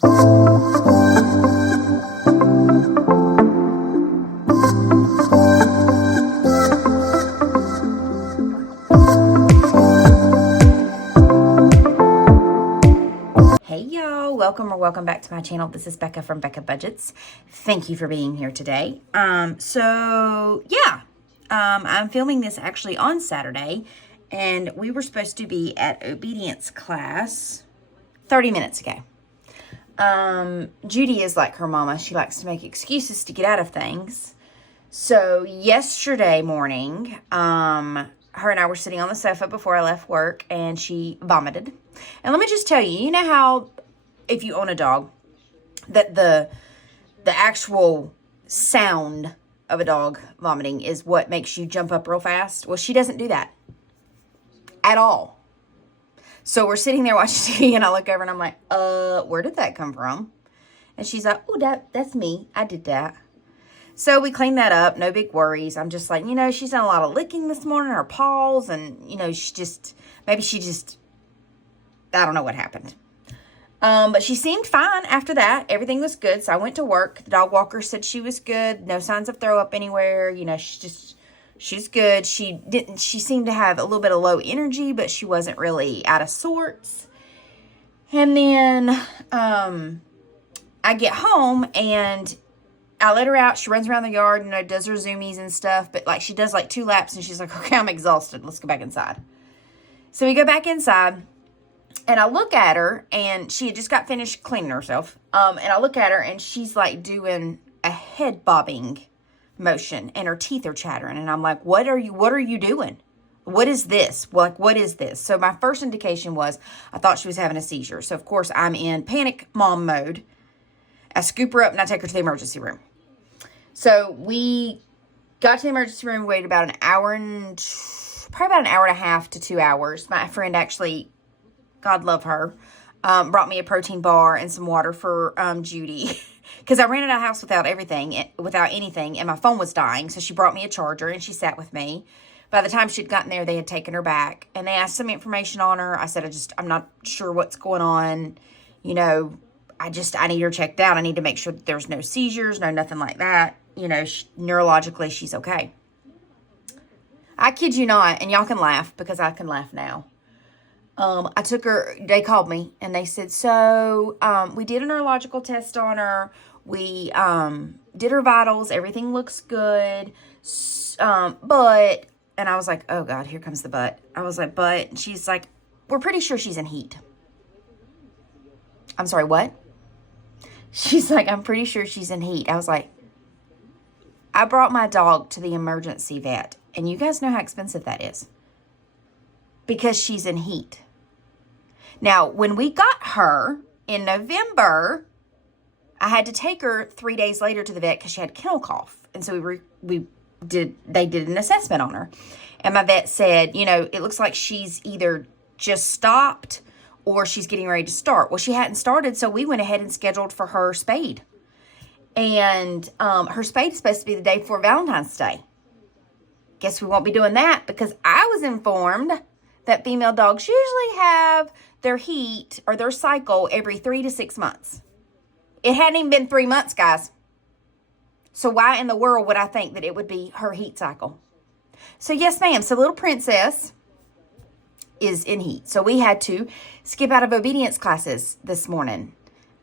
Hey y'all, welcome back to my channel. This is Becca from Becca Budgets. Thank you for being here today. I'm filming this actually on Saturday, and we were supposed to be at obedience class 30 minutes ago. Judy is like her mama. She likes to make excuses to get out of things. So yesterday morning, her and I were sitting on the sofa before I left work, and she vomited. And let me just tell you, you know how if you own a dog, that the actual sound of a dog vomiting is what makes you jump up real fast? Well, she doesn't do that at all. So we're sitting there watching TV, and I look over and I'm like, where did that come from? And she's like, oh, that's me. I did that. So we cleaned that up. No big worries. I'm just like, she's done a lot of licking this morning, her paws, and, maybe she just, I don't know what happened. But she seemed fine after that. Everything was good. So I went to work. The dog walker said she was good. No signs of throw up anywhere. She's good. She seemed to have a little bit of low energy, but she wasn't really out of sorts. And then, I get home and I let her out. She runs around the yard, does her zoomies and stuff. But she does 2 laps and she's like, okay, I'm exhausted. Let's go back inside. So we go back inside. And I look at her, and she had just got finished cleaning herself. And I look at her, and she's doing a head bobbing motion, and her teeth are chattering. And I'm like, what are you doing? What is this? What is this? So my first indication was I thought she was having a seizure. So of course I'm in panic mom mode. I scoop her up and I take her to the emergency room. So we got to the emergency room, waited about probably about an hour and a half to 2 hours. My friend actually, God love her, brought me a protein bar and some water for Judy. Because I ran out of the house without anything, and my phone was dying. So she brought me a charger, and she sat with me. By the time she'd gotten there, they had taken her back. And they asked some information on her. I said, I'm not sure what's going on. I need her checked out. I need to make sure that there's no seizures, nothing like that. Neurologically, she's okay. I kid you not, and y'all can laugh because I can laugh now. I took her, they called me and they said, we did a neurological test on her. We, did her vitals. Everything looks good. But, and I was like, oh God, here comes the but. I was like, but, and she's like, we're pretty sure she's in heat. I'm sorry, what? She's like, I'm pretty sure she's in heat. I was like, I brought my dog to the emergency vet, and you guys know how expensive that is because she's in heat. Now, when we got her in November, I had to take her 3 days later to the vet because she had kennel cough. And so they did an assessment on her. And my vet said, it looks like she's either just stopped or she's getting ready to start. Well, she hadn't started, so we went ahead and scheduled for her spayed. And her spayed is supposed to be the day before Valentine's Day. Guess we won't be doing that because I was informed that female dogs usually have their heat or their cycle every 3 to 6 months. It hadn't even been 3 months, guys. So why in the world would I think that it would be her heat cycle? So yes, ma'am. So little princess is in heat. So we had to skip out of obedience classes this morning.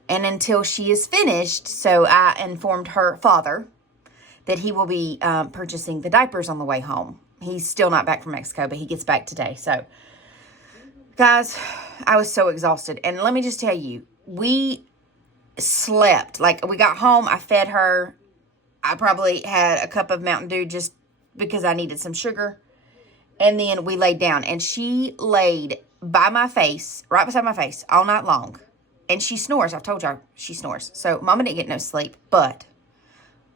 And until she is finished, so I informed her father that he will be purchasing the diapers on the way home. He's still not back from Mexico, but he gets back today. So, guys, I was so exhausted. And let me just tell you, we slept. We got home, I fed her. I probably had a cup of Mountain Dew just because I needed some sugar. And then we laid down. And she laid by my face, right beside my face, all night long. And she snores. I've told y'all she snores. So, Mama didn't get no sleep. But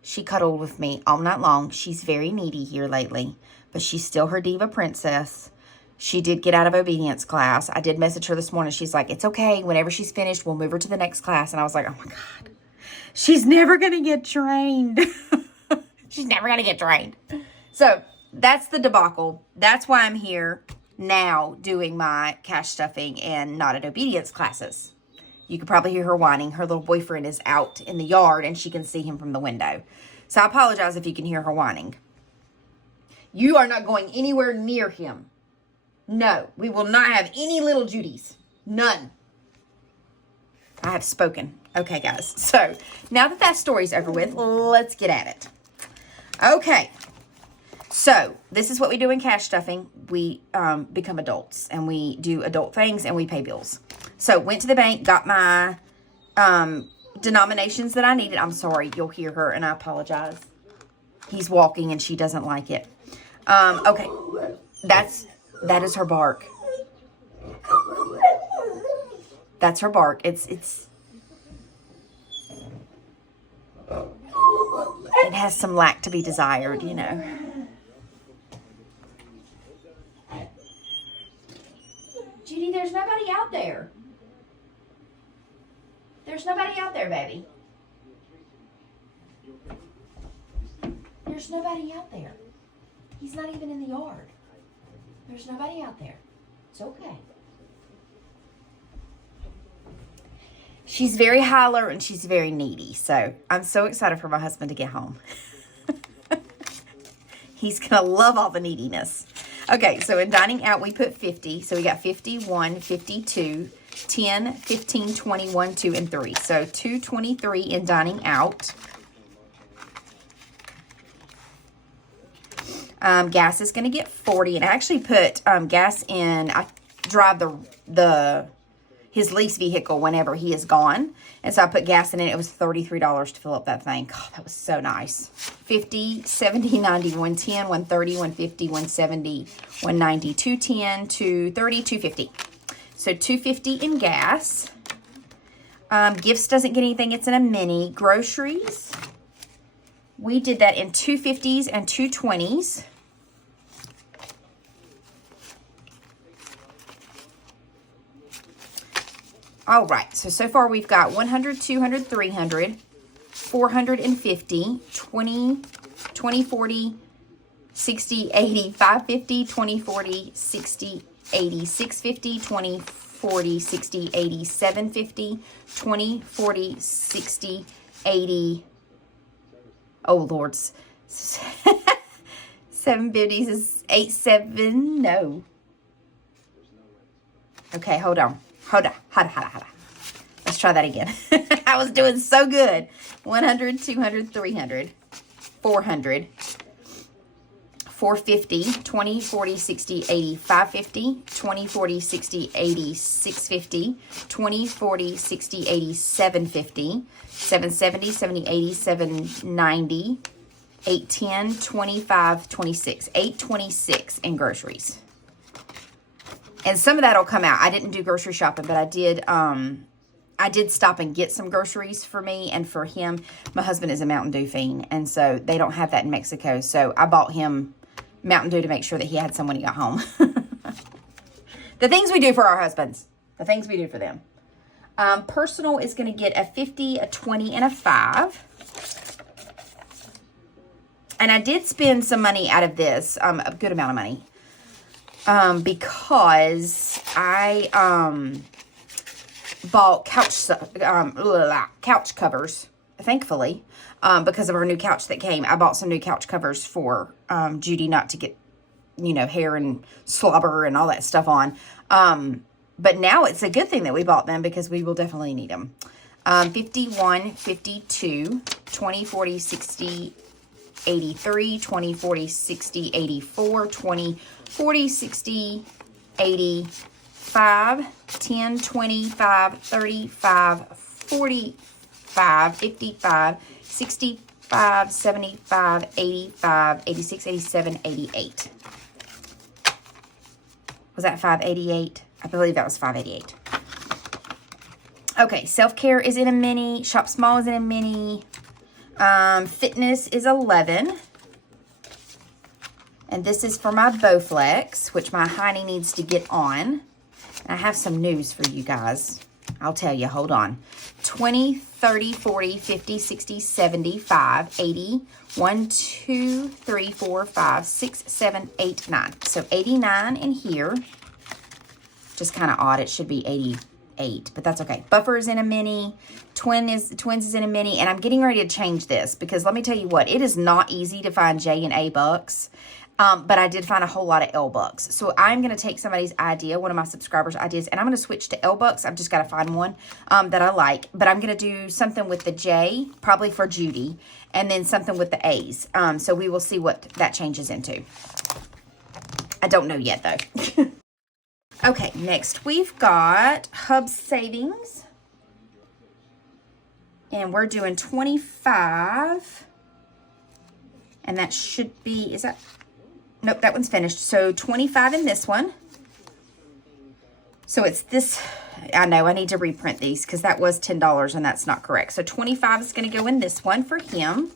she cuddled with me all night long. She's very needy here lately. But she's still her diva princess. She did get out of obedience class. I did message her this morning. She's like, it's okay. Whenever she's finished, we'll move her to the next class. And I was like, oh my God. She's never going to get trained. She's never going to get trained. So that's the debacle. That's why I'm here now doing my cash stuffing and not at obedience classes. You could probably hear her whining. Her little boyfriend is out in the yard and she can see him from the window. So I apologize if you can hear her whining. You are not going anywhere near him. No, we will not have any little Judys. None. I have spoken. Okay, guys. So now that that story's over with, let's get at it. Okay. So this is what we do in cash stuffing. We become adults and we do adult things and we pay bills. So went to the bank, got my denominations that I needed. I'm sorry, you'll hear her and I apologize. He's walking and she doesn't like it. Okay, that is her bark. That's her bark. It has some lack to be desired, you know. Judy, there's nobody out there. There's nobody out there, baby. There's nobody out there. He's not even in the yard. There's nobody out there. It's okay. She's very holler and she's very needy. So I'm so excited for my husband to get home. He's going to love all the neediness. Okay, so in dining out, we put 50. So we got 51, 52, 10, 15, 21, 2, and 3. So 223 in dining out. Gas is going to get 40. And I actually put gas in. I drive his lease vehicle whenever he is gone. And so I put gas in it. It was $33 to fill up that thing. God, that was so nice. 50, 70, 90, 110, 130, 150, 170, 190, 210, 230, 250. So $2.50 in gas. Gifts doesn't get anything. It's in a mini. Groceries. We did that in $2.50s and $2.20s. All right, so far we've got 100, 200, 300, 450, 20, 20, 40, 60, 80, 550, 20, 40, 60, 80, 650, 20, 40, 60, 80, 750, 20, 40, 60, 80. Oh, Lords. 750s is 87. No. Okay, hold on. Hold on. Let's try that again. I was doing so good. 100, 200, 300, 400, 450, 20, 40, 60, 80, 550, 20, 40, 60, 80, 650, 20, 40, 60, 80, 750, 770, 70, 80, 790, 810, 25, 26, 826 in groceries. And some of that will come out. I didn't do grocery shopping, but I did stop and get some groceries for me and for him. My husband is a Mountain Dew fiend, and so they don't have that in Mexico. So I bought him Mountain Dew to make sure that he had some when he got home. The things we do for our husbands. The things we do for them. Personal is going to get a 50, a 20, and a 5. And I did spend some money out of this, a good amount of money. Because I bought couch covers, thankfully, because of our new couch that came. I bought some new couch covers for Judy not to get, hair and slobber and all that stuff on. But now it's a good thing that we bought them because we will definitely need them. 51, 52, 20, 40, 60, 83, 20, 40, 60, 84, 20, 40, 60, 85, 10, 25, 35, 45, 55, 65, 75, 85, 86, 87, 88. Was that 588? I believe that was 588. Okay, self-care is in a mini. Shop small is in a mini. Fitness is 11. And this is for my Bowflex, which my Heine needs to get on. And I have some news for you guys. I'll tell you, hold on. 20, 30, 40, 50, 60, 70, 5, 80, 1, 2, 3, 4, 5, 6, 7, 8, 9. So 89 in here. Just kind of odd. It should be 80, 8, but that's okay. Buffer is in a mini, Twins is in a mini, and I'm getting ready to change this because let me tell you what, it is not easy to find J and A bucks. But I did find a whole lot of L bucks. So I'm going to take somebody's idea, one of my subscribers' ideas, and I'm going to switch to L bucks. I've just got to find one that I like. But I'm going to do something with the J, probably for Judy, and then something with the A's. So we will see what that changes into. I don't know yet, though. Okay, next we've got Hub Savings. And we're doing 25. And that should be, is that... Nope, that one's finished. So 25 in this one. So it's this. I know I need to reprint these because that was $10 and that's not correct. So 25 is going to go in this one for him.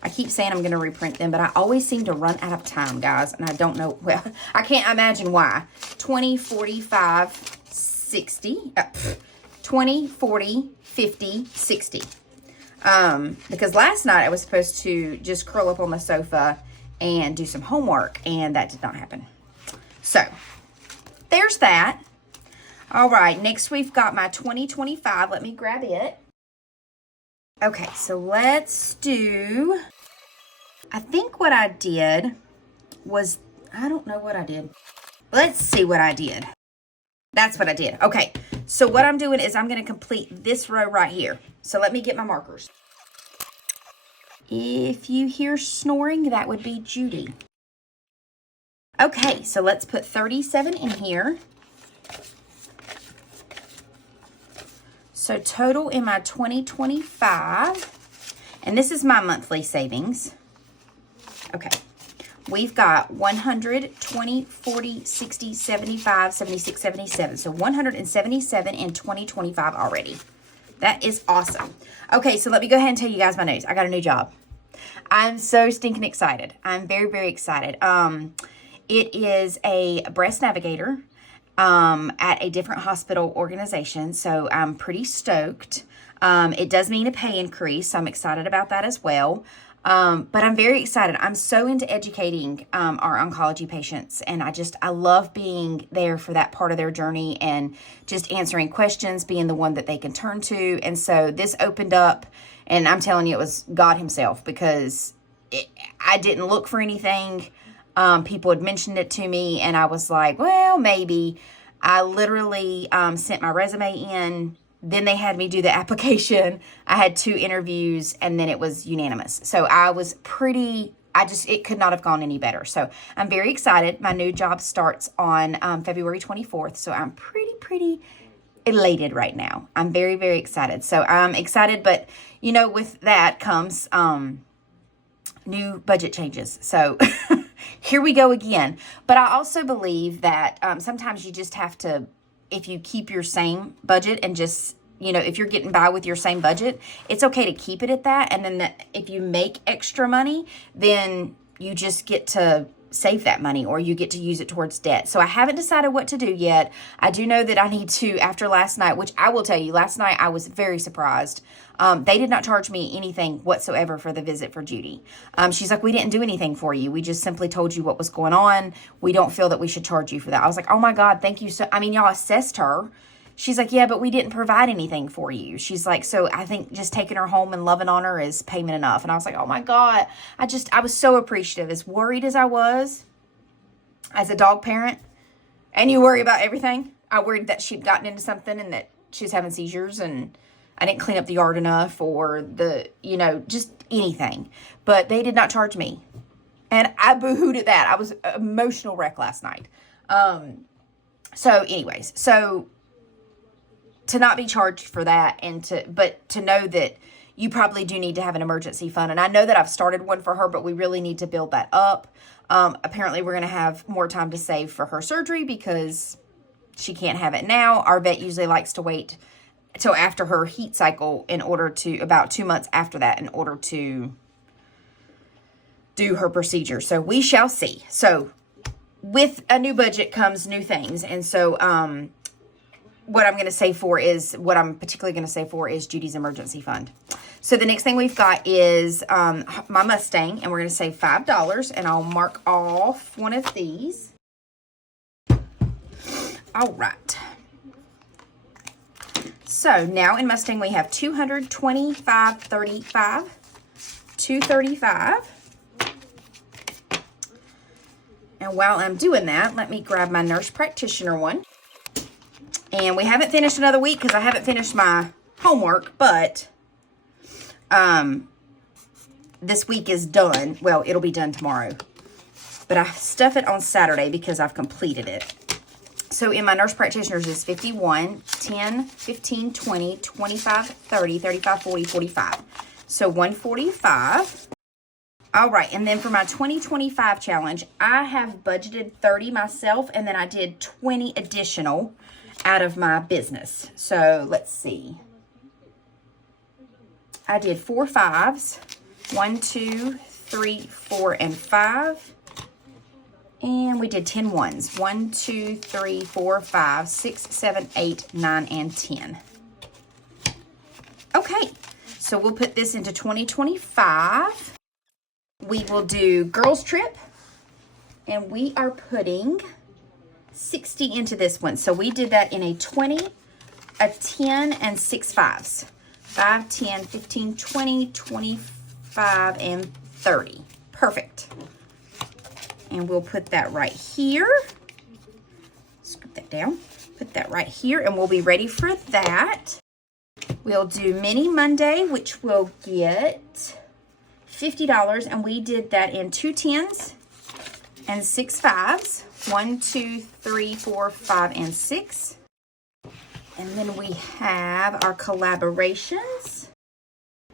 I keep saying I'm going to reprint them, but I always seem to run out of time, guys. And I don't know. Well, I can't imagine why. 20, 45, 60. 20, 40, 50, 60. Because last night I was supposed to just curl up on the sofa and do some homework, and that did not happen. So, there's that. All right, next we've got my 2025. Let me grab it. Okay, so let's do, I think what I did was, I don't know what I did. Let's see what I did. That's what I did. Okay, so what I'm doing is I'm going to complete this row right here. So let me get my markers. If you hear snoring, that would be Judy. Okay, so let's put 37 in here. So total in my 2025, and this is my monthly savings. Okay, we've got 100, 20, 40, 60, 75, 76, 77. So 177 in 2025 already. That is awesome. Okay, so let me go ahead and tell you guys my news. I got a new job. I'm so stinking excited. I'm very, very excited. It is a breast navigator at a different hospital organization, so I'm pretty stoked. It does mean a pay increase, so I'm excited about that as well. But I'm very excited. I'm so into educating our oncology patients, and I love being there for that part of their journey and just answering questions, being the one that they can turn to. And so this opened up, and I'm telling you, it was God himself, because I didn't look for anything. People had mentioned it to me, and I was like, well, maybe. I literally sent my resume in. Then they had me do the application. I had 2 interviews, and then it was unanimous. So I was it could not have gone any better. So I'm very excited. My new job starts on February 24th. So I'm pretty elated right now. I'm very, very excited. So I'm excited, but with that comes new budget changes. So here we go again. But I also believe that sometimes you just have to, if you keep your same budget and just, if you're getting by with your same budget, it's okay to keep it at that. And then if you make extra money, then you just get to save that money, or you get to use it towards debt. So I haven't decided what to do yet. I do know that I need to, after last night, which I will tell you, last night I was very surprised. They did not charge me anything whatsoever for the visit for Judy. She's like, we didn't do anything for you. We just simply told you what was going on. We don't feel that we should charge you for that. I was like, oh my God, thank you. So, y'all assessed her. She's like, yeah, but we didn't provide anything for you. She's like, so I think just taking her home and loving on her is payment enough. And I was like, oh my God. I was so appreciative. As worried as I was as a dog parent, and you worry about everything. I worried that she'd gotten into something and that she was having seizures and I didn't clean up the yard enough, or just anything. But they did not charge me. And I boo-hooed at that. I was an emotional wreck last night. So anyways, to not be charged for that, but to know that you probably do need to have an emergency fund. And I know that I've started one for her, but we really need to build that up. Apparently we're going to have more time to save for her surgery because she can't have it now. Our vet usually likes to wait till after her heat cycle about 2 months after that in order to do her procedure. So we shall see. So with a new budget comes new things. And so, what I'm particularly going to save for is Judy's emergency fund. So the next thing we've got is my Mustang, and we're going to save $5, and I'll mark off one of these. All right. So now in Mustang we have 225, 35, 235. And while I'm doing that, let me grab my nurse practitioner one. And we haven't finished another week because I haven't finished my homework, but this week is done. Well, it'll be done tomorrow. But I stuff it on Saturday because I've completed it. So in my nurse practitioners is 51, 10, 15, 20, 25, 30, 35, 40, 45. So 145. All right, and then for my 2025 challenge, I have budgeted 30 myself, and then I did 20 additional out of my business. So let's see. I did 4 5s. 1, 2, 3, 4, and 5. And we did 10 ones. 1, 2, 3, 4, 5, 6, 7, 8, 9, and 10. Okay, so we'll put this into 2025. We will do girls trip, and we are putting 60 into this one. So we did that in a 20, a 10, and 6 5s. 5, 10, 15, 20, 25, and 30. Perfect. And we'll put that right here. Scoop that down. Put that right here, and we'll be ready for that. We'll do Mini Monday, which will get $50, and we did that in 2 10s and 6 5s. 1, 2, 3, 4, 5, and 6. And then we have our collaborations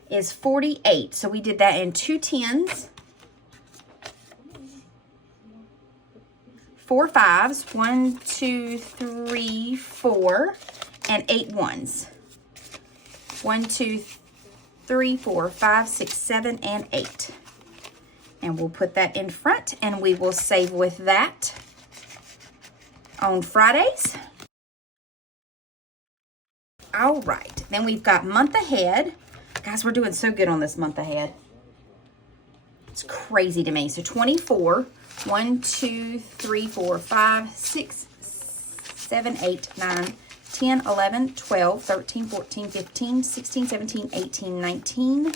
is 48. So we did that in 2 10s, 4 5s, 1, 2, 3, 4, and 8 ones. 1, 2, 3, 4, 5, 6, 7, and 8. And we'll put that in front, and we will save with that on Fridays. All right, then we've got month ahead. Guys, we're doing so good on this month ahead. It's crazy to me. So 24, 1, 2, 3, 4, 5, 6, 7, 8, 9, 10, 11, 12, 13, 14, 15, 16, 17, 18, 19,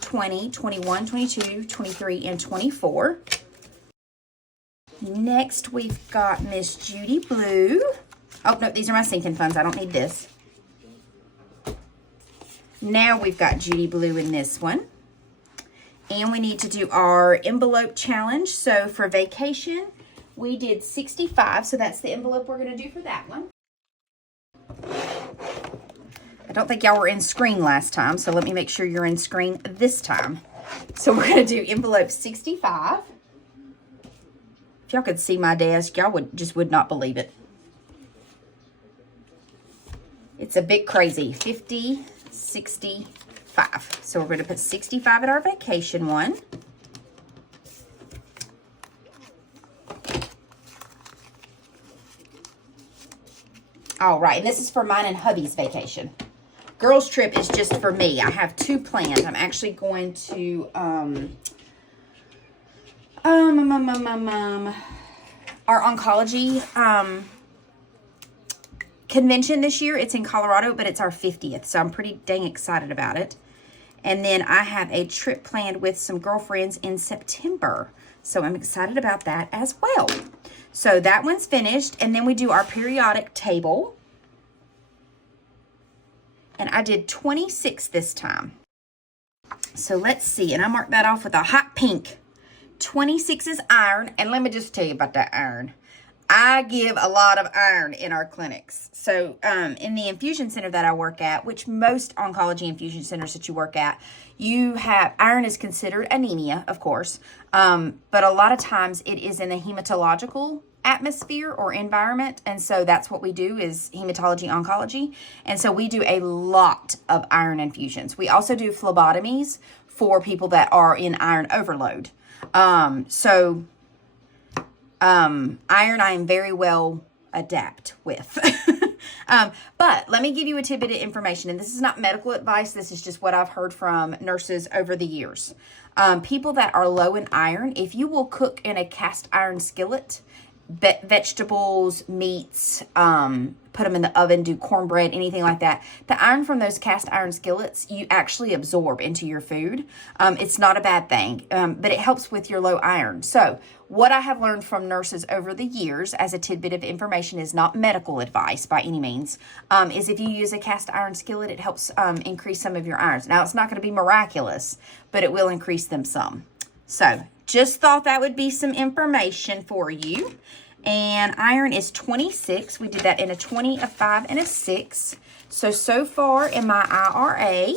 20, 21, 22, 23, and 24. Next, we've got Miss Judy Blue. Oh, no, these are my sinking funds. I don't need this. Now we've got Judy Blue in this one. And we need to do our envelope challenge. So for vacation, we did 65. So that's the envelope we're going to do for that one. I don't think y'all were in screen last time, so let me make sure you're in screen this time. So we're going to do envelope 65. If y'all could see my desk, y'all would not believe it. It's a bit crazy. 50, 65. So we're going to put 65 at our vacation one. All right, and this is for mine and hubby's vacation. Girls trip is just for me. I have 2 planned. I'm actually going to our oncology convention this year. It's in Colorado, but it's our 50th, so I'm pretty dang excited about it. And then I have a trip planned with some girlfriends in September, so I'm excited about that as well. So that one's finished, and then we do our periodic table. And I did 26 this time. So let's see, and I marked that off with a hot pink. 26 is iron, and let me just tell you about that iron. I give a lot of iron in our clinics. So in the infusion center that I work at, which most oncology infusion centers that you work at, you have iron is considered anemia, of course, but a lot of times it is in the hematological atmosphere or environment, and so that's what we do is hematology oncology, and so we do a lot of iron infusions. We also do phlebotomies for people that are in iron overload. Iron I am very well adapt with. But let me give you a tidbit of information, and this is not medical advice. This is just what I've heard from nurses over the years. People that are low in iron, if you will cook in a cast iron skillet, vegetables, meats, put them in the oven, do cornbread, anything like that. The iron from those cast iron skillets, you actually absorb into your food. It's not a bad thing, but it helps with your low iron. So what I have learned from nurses over the years as a tidbit of information, is not medical advice by any means, is if you use a cast iron skillet, it helps increase some of your irons. Now, it's not going to be miraculous, but it will increase them some. So just thought that would be some information for you. And iron is 26. We did that in a 20, a 5, and a 6. So far in my IRA,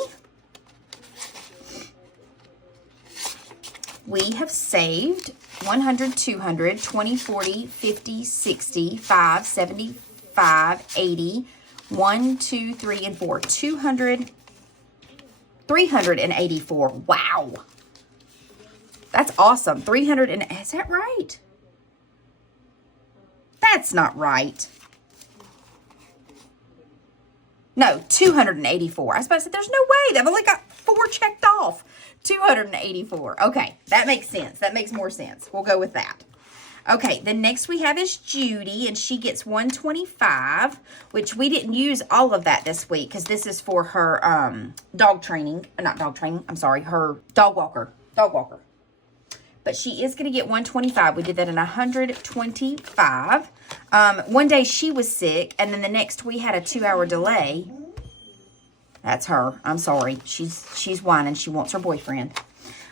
we have saved 100, 200, 20, 40, 50, 60, 5, 75, 80, 1, 2, 3, and 4. 200, 384. Wow. That's awesome. 300 and, is that right? That's not right. No, 284. I was about to say, there's no way. I've only got 4 checked off. 284. Okay, that makes sense. That makes more sense. We'll go with that. Okay, the next we have is Judy, and she gets 125, which we didn't use all of that this week because this is for her dog training. Not dog training, I'm sorry, her dog walker. Dog walker. But she is going to get 125. We did that in 125. One day she was sick, and then the next we had a 2-hour delay. That's her. I'm sorry. She's whining. She wants her boyfriend.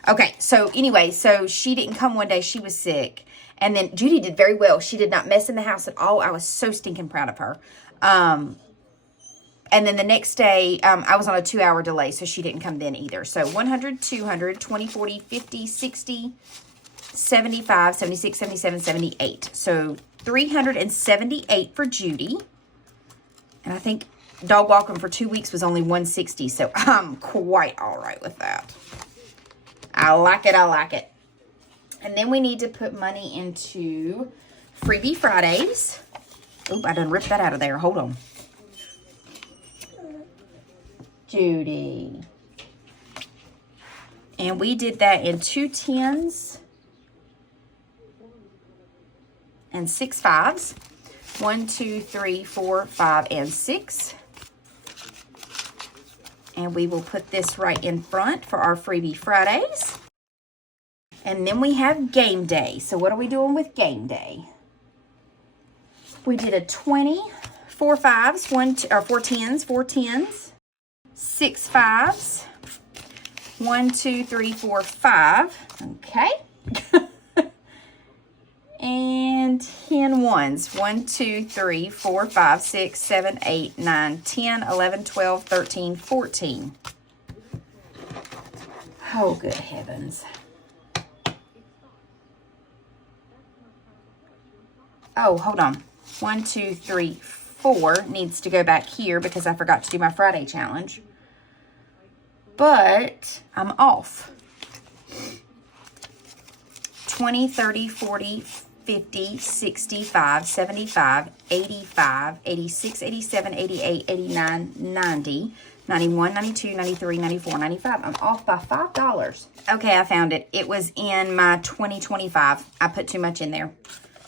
Okay, so anyway, so she didn't come one day. She was sick. And then Judy did very well. She did not mess in the house at all. I was so stinking proud of her. And then the next day, I was on a 2-hour delay, so she didn't come then either. So 100, 200, 20, 40, 50, 60, 75, 76, 77, 78. So 378 for Judy. And I think dog walking for 2 weeks was only 160, so I'm quite all right with that. I like it. I like it. And then we need to put money into Freebie Fridays. Oop, I done ripped that out of there. Hold on. Judy. And we did that in 2 10s and 6 5s. 1, 2, 3, 4, 5, and 6. And we will put this right in front for our Freebie Fridays. And then we have game day. So what are we doing with game day? We did a 20, 4 5s, 4 10s, 4 10s, 6 5s, 1, 2, 3, 4, 5. Okay. And 10 1s. 1, 2, 3, 4, 5, 6, 7, 8, 9, 10, 11, 12, 13, 14. Oh, good heavens. Oh, hold on. 1, 2, 3, 4 needs to go back here because I forgot to do my Friday challenge. But I'm off. 20, 30, 40, 50, 65, 75, 85, 86, 87, 88, 89, 90, 91, 92, 93, 94, 95. I'm off by $5. Okay, I found it. It was in my 2025. I put too much in there.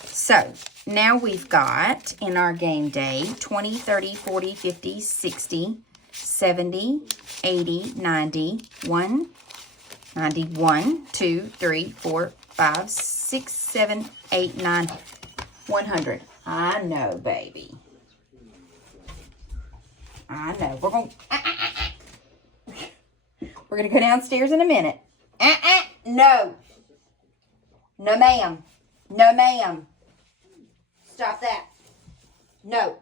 So, now we've got, in our game day, 20, 30, 40, 50, 60, 70, 80, 90, 91, 2, 3, 4, 5, 6, 7, 8, 9, 100. I know, baby. I know. We're going to go downstairs in a minute. No. No, ma'am. No, ma'am. Stop that. No.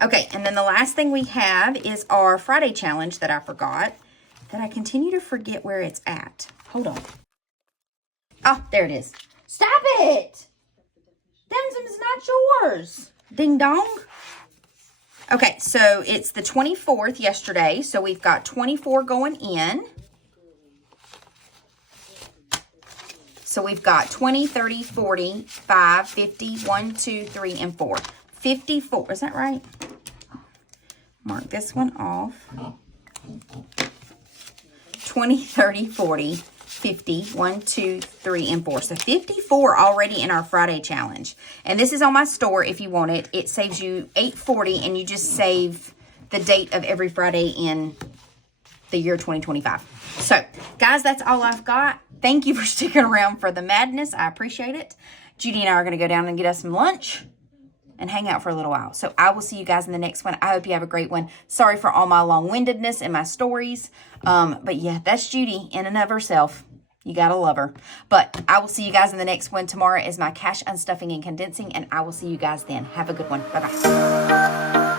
Okay, and then the last thing we have is our Friday challenge that I forgot, that I continue to forget where it's at. Hold on. Oh, there it is. Stop it! Them's not yours. Ding dong. Okay, so it's the 24th yesterday, so we've got 24 going in. So we've got 20, 30, 40, 5, 50, 1, 2, 3, and 4. 54, is that right? Mark this one off. 20, 30, 40, 50. 1, 2, 3, and 4. So 54 already in our Friday challenge. And this is on my store if you want it. It saves you $8.40, and you just save the date of every Friday in the year 2025. So, guys, that's all I've got. Thank you for sticking around for the madness. I appreciate it. Judy and I are going to go down and get us some lunch and hang out for a little while. So I will see you guys in the next one. I hope you have a great one. Sorry for all my long-windedness and my stories. But yeah, that's Judy in and of herself. You got to love her. But I will see you guys in the next one. Tomorrow is my cash unstuffing and condensing, and I will see you guys then. Have a good one. Bye-bye.